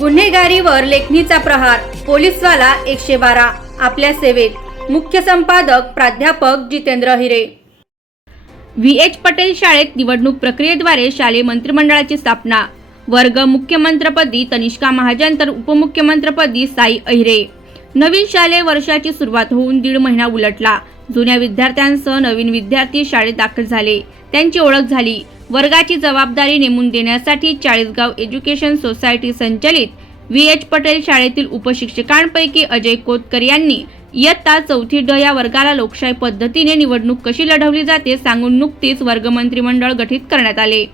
गुन्हेगारीवर लेखणीचा प्रहार पोलीसवाला एकशे बारा आपल्या सेवेत. मुख्य संपादक प्राध्यापक जितेंद्र हिरे. व्ही. एच. पटेल शाळेत निवडणूक प्रक्रियेद्वारे शालेय मंत्रिमंडळाची स्थापना. वर्ग मुख्यमंत्रपदी तनिष्का महाजन तर उपमुख्यमंत्रपदी साई अहिरे. नवीन शालेय वर्षाची सुरुवात होऊन दीड महिना उलटला. जुन्या विद्यार्थ्यांसह नवीन विद्यार्थी शाळेत दाखल झाले. त्यांची ओळख झाली. वर्गाची जबाबदारी नेमून देण्यासाठी चाळीसगाव एज्युकेशन सोसायटी संचलित व्ही. एच. पटेल शाळेतील उपशिक्षकांपैकी अजय कोतकर यांनी इयत्ता चौथी ड या वर्गाला लोकशाही पद्धतीने निवडणूक कशी लढवली जाते सांगून नुकतीच वर्गमंत्रिमंडळ गठीत करण्यात आले.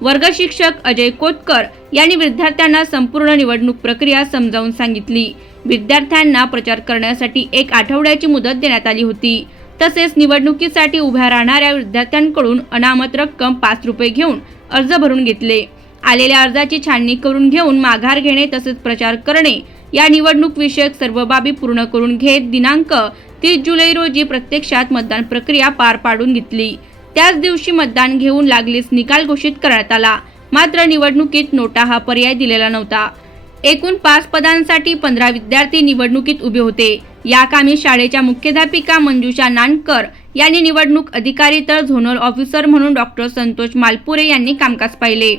वर्ग शिक्षक अजय कोतकर यांनी विद्यार्थ्यांना संपूर्ण निवडणूक प्रक्रिया समजावून सांगितली. विद्यार्थ्यांना प्रचार करण्यासाठी एक आठवड्याची मुदत देण्यात आली होती. तसेच निवडणुकीसाठी उभ्या राहणाऱ्या विद्यार्थ्यांकडून अनामत रक्कम पाच रुपये घेऊन अर्ज भरून घेतले. आलेल्या अर्जाची छाननी करून घेऊन माघार घेणे तसेच प्रचार करणे या निवडणूक विषयक सर्व बाबी पूर्ण करून घेत दिनांक तीस जुलै रोजी प्रत्यक्षात मतदान प्रक्रिया पार पाडून घेतली. त्याच दिवशी मतदान घेऊन लागलीच निकाल घोषित करण्यात आला. मात्र निवडणुकीत नोटा हा पर्याय दिलेला नव्हता. एकूण पाच पदांसाठी पंधरा विद्यार्थी निवडणुकीत उभे होते. या कामी शाळेच्या मुख्याध्यापिका मंजुषा नानकर यांनी निवडणूक अधिकारी तर झोनल ऑफिसर म्हणून डॉक्टर संतोष मालपुरे यांनी कामकाज पाहिले.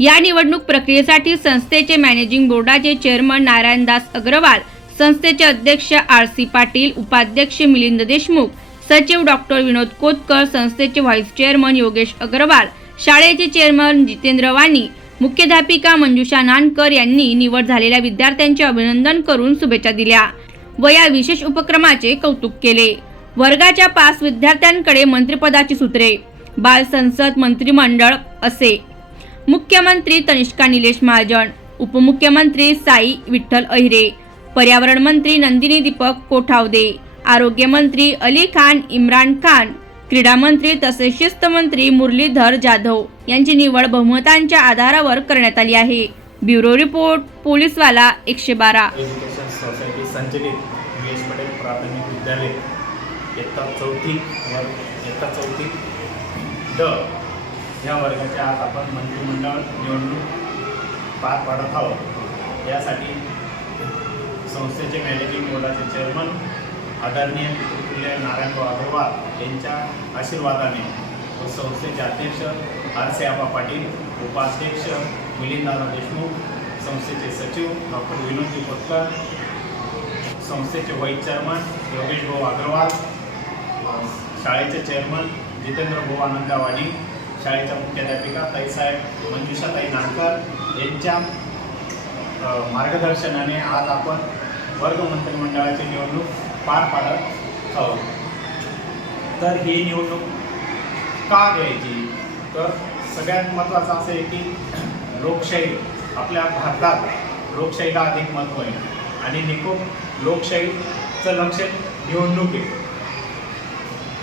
या निवडणूक प्रक्रियेसाठी संस्थेचे मॅनेजिंग बोर्डाचे चेअरमन नारायणदास अग्रवाल संस्थेचे अध्यक्ष आर सी पाटील उपाध्यक्ष मिलिंद देशमुख सचिव डॉक्टर विनोद कोतकर संस्थेचे व्हाईस चेअरमन योगेश अग्रवाल शाळेचे चेअरमन जितेंद्र वाणी मुख्याध्यापिका मंजुषा नानकर यांनी निवड झालेल्या विद्यार्थ्यांचे अभिनंदन करून शुभेच्छा दिल्या व या विशेष उपक्रमाचे कौतुक केले. वर्गाच्या पाच विद्यार्थ्यांकडे मंत्रिपदाची सूत्रे बाल संसद मंत्रिमंडळ असे. मुख्यमंत्री तनिष्का निलेश महाजन उपमुख्यमंत्री साई विठ्ठल अहिरे पर्यावरण मंत्री नंदिनी दीपक कोठावदे आरोग्यमंत्री अली खान इम्रान खान क्रीडा मंत्री तसेच शिस्त मंत्री मुरलीधर जाधव यांची निवड बहुमतांच्या आधारावर करण्यात आली आहे. ब्युरो रिपोर्ट पोलीसवाला एकशे बारा. एज्युकेशन सोसायटी संचलित व्ही एस पटेल प्राथमिक विद्यालय इयत्ता चौथी वर्ग इयत्ता चौथी ड. या वर्गाच्या आज आपण मंत्रिमंडळ निवडणूक पार पाडत आहोत. यासाठी संस्थेचे मॅनेजिंग बोर्डाचे चेअरमन आदरणीय पितृतुल्य नारायणराव अग्रवाल यांच्या आशीर्वादाने व संस्थेचे अध्यक्ष आरसे आबा पाटील उपाध्यक्ष मिलिंददादा देशमुख संस्थेचे सचिव डॉक्टर विनोद पत्कर संस्थेचे व्हाईस चेअरमन योगेश भाऊ अग्रवाल शाळेचे चेअरमन जितेंद्र भाऊ आनंदावाडी शाळेच्या मुख्याध्यापिका ताईसाहेब मंजुषाताई नानकर यांच्या मार्गदर्शनाने आज आपण वर्ग मंत्रिमंडळाची निवडणूक पार पाडत आहोत तर ही निवडणूक का घ्यायची? तर सगळ्यात महत्त्वाचं असं आहे की लोकशाही आपल्या भारतात लोकशाहीला अधिक महत्त्व आहे. आणि निकोप लोकशाहीचं लक्ष निवडणूक आहे.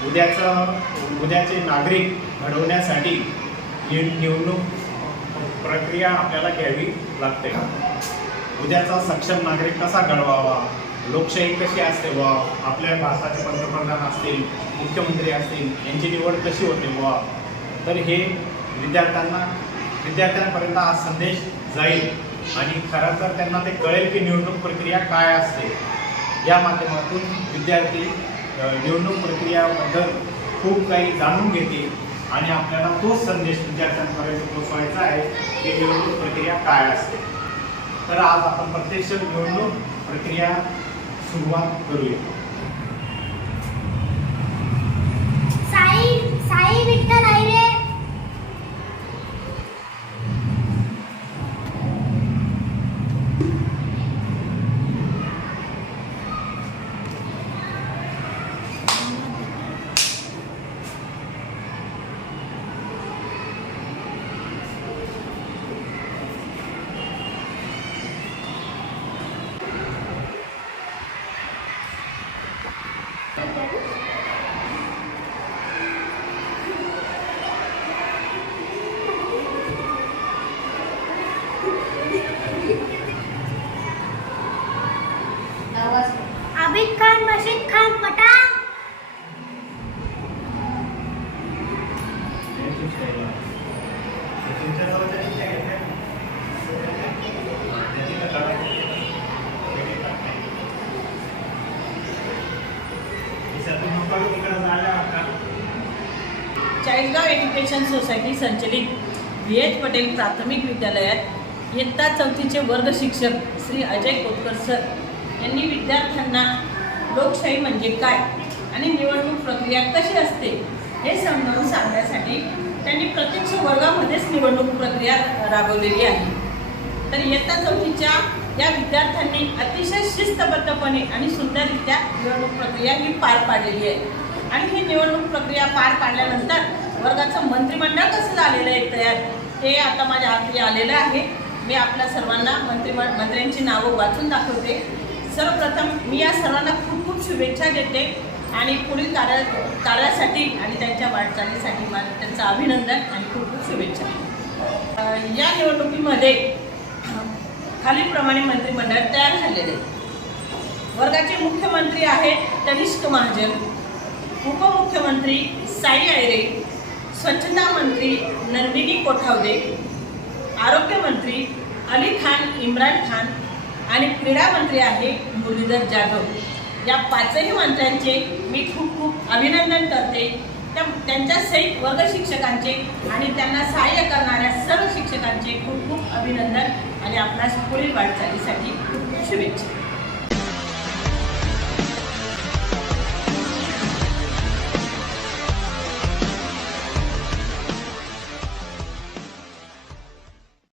उद्याचं उद्याचे नागरिक घडवण्यासाठी ही निवडणूक प्रक्रिया आपल्याला घ्यावी लागते. उद्याचा सक्षम नागरिक कसा घडवावा? लोकशाही कशी असते बुवा? आपल्या भारताचे पंतप्रधान असतील मुख्यमंत्री असतील यांची निवड कशी होते बुवा? तर हे विद्यार्थ्यांना विद्यार्थ्यांपर्यंत हा संदेश जाईल. आणि खरं तर त्यांना ते कळेल की निवडणूक प्रक्रिया काय असते. या माध्यमातून विद्यार्थी निवडणूक प्रक्रियाबद्दल खूप काही जाणून घेतील. आणि आपल्याला तोच संदेश विद्यार्थ्यांपर्यंत पोहोचवायचा आहे की निवडणूक प्रक्रिया काय असते. तर आज आपण प्रत्यक्ष निवडणूक प्रक्रिया सुरुवात करूया. साई साई विठ्ठल रसिक चाळीसगाव एज्युकेशन सोसायटी संचलित व्ही एच पटेल प्राथमिक विद्यालयात इयत्ता चौथीचे वर्ग शिक्षक श्री अजय कोतकर सर. यांनी विद्यार्थ्यांना लोकशाही म्हणजे काय आणि निवडणूक प्रक्रिया कशी असते हे समजावून सांगण्यासाठी त्यांनी प्रत्यक्ष वर्गामध्येच निवडणूक प्रक्रिया राबवलेली आहे. तर इयत्ता चौथीच्या या विद्यार्थ्यांनी अतिशय शिस्तबद्धपणे आणि सुंदररित्या निवडणूक प्रक्रिया ही पार पाडलेली आहे. आणि ही निवडणूक प्रक्रिया पार पाडल्यानंतर वर्गाचं मंत्रिमंडळ कसं झालेलं आहे तयार ते आता माझ्या हाती आलेलं आहे. मी आपल्या सर्वांना मंत्रिमं मंत्र्यांची नावं वाचून दाखवते. सर्वप्रथम मी या सर्वांना खूप खूप शुभेच्छा देते आणि पुढील कार्या कार्यासाठी आणि त्यांच्या वाटचालीसाठी मला त्यांचं अभिनंदन आणि खूप खूप शुभेच्छा या निवडणुकीमध्ये खालीलप्रमाणे मंत्रिमंडळ तयार झालेले आहे. वर्गाचे मुख्यमंत्री आहेत तनिष्क महाजन उपमुख्यमंत्री साई आयरे स्वच्छता मंत्री नंदिनी कोठावदे आरोग्यमंत्री अली खान इम्रान खान आणि क्रीडा मंत्री आहे मुरलीधर जाधव. या पाचही मंत्र्यांचे मी खूप खूप अभिनंदन करते. त्या त्यांच्या सहित वर्ग शिक्षकांचे आणि त्यांना सहाय्य करणाऱ्या सर्व शिक्षकांचे खूप खूप अभिनंदन आणि आपणास पुढील वाटचालीसाठी खूप खूप शुभेच्छा.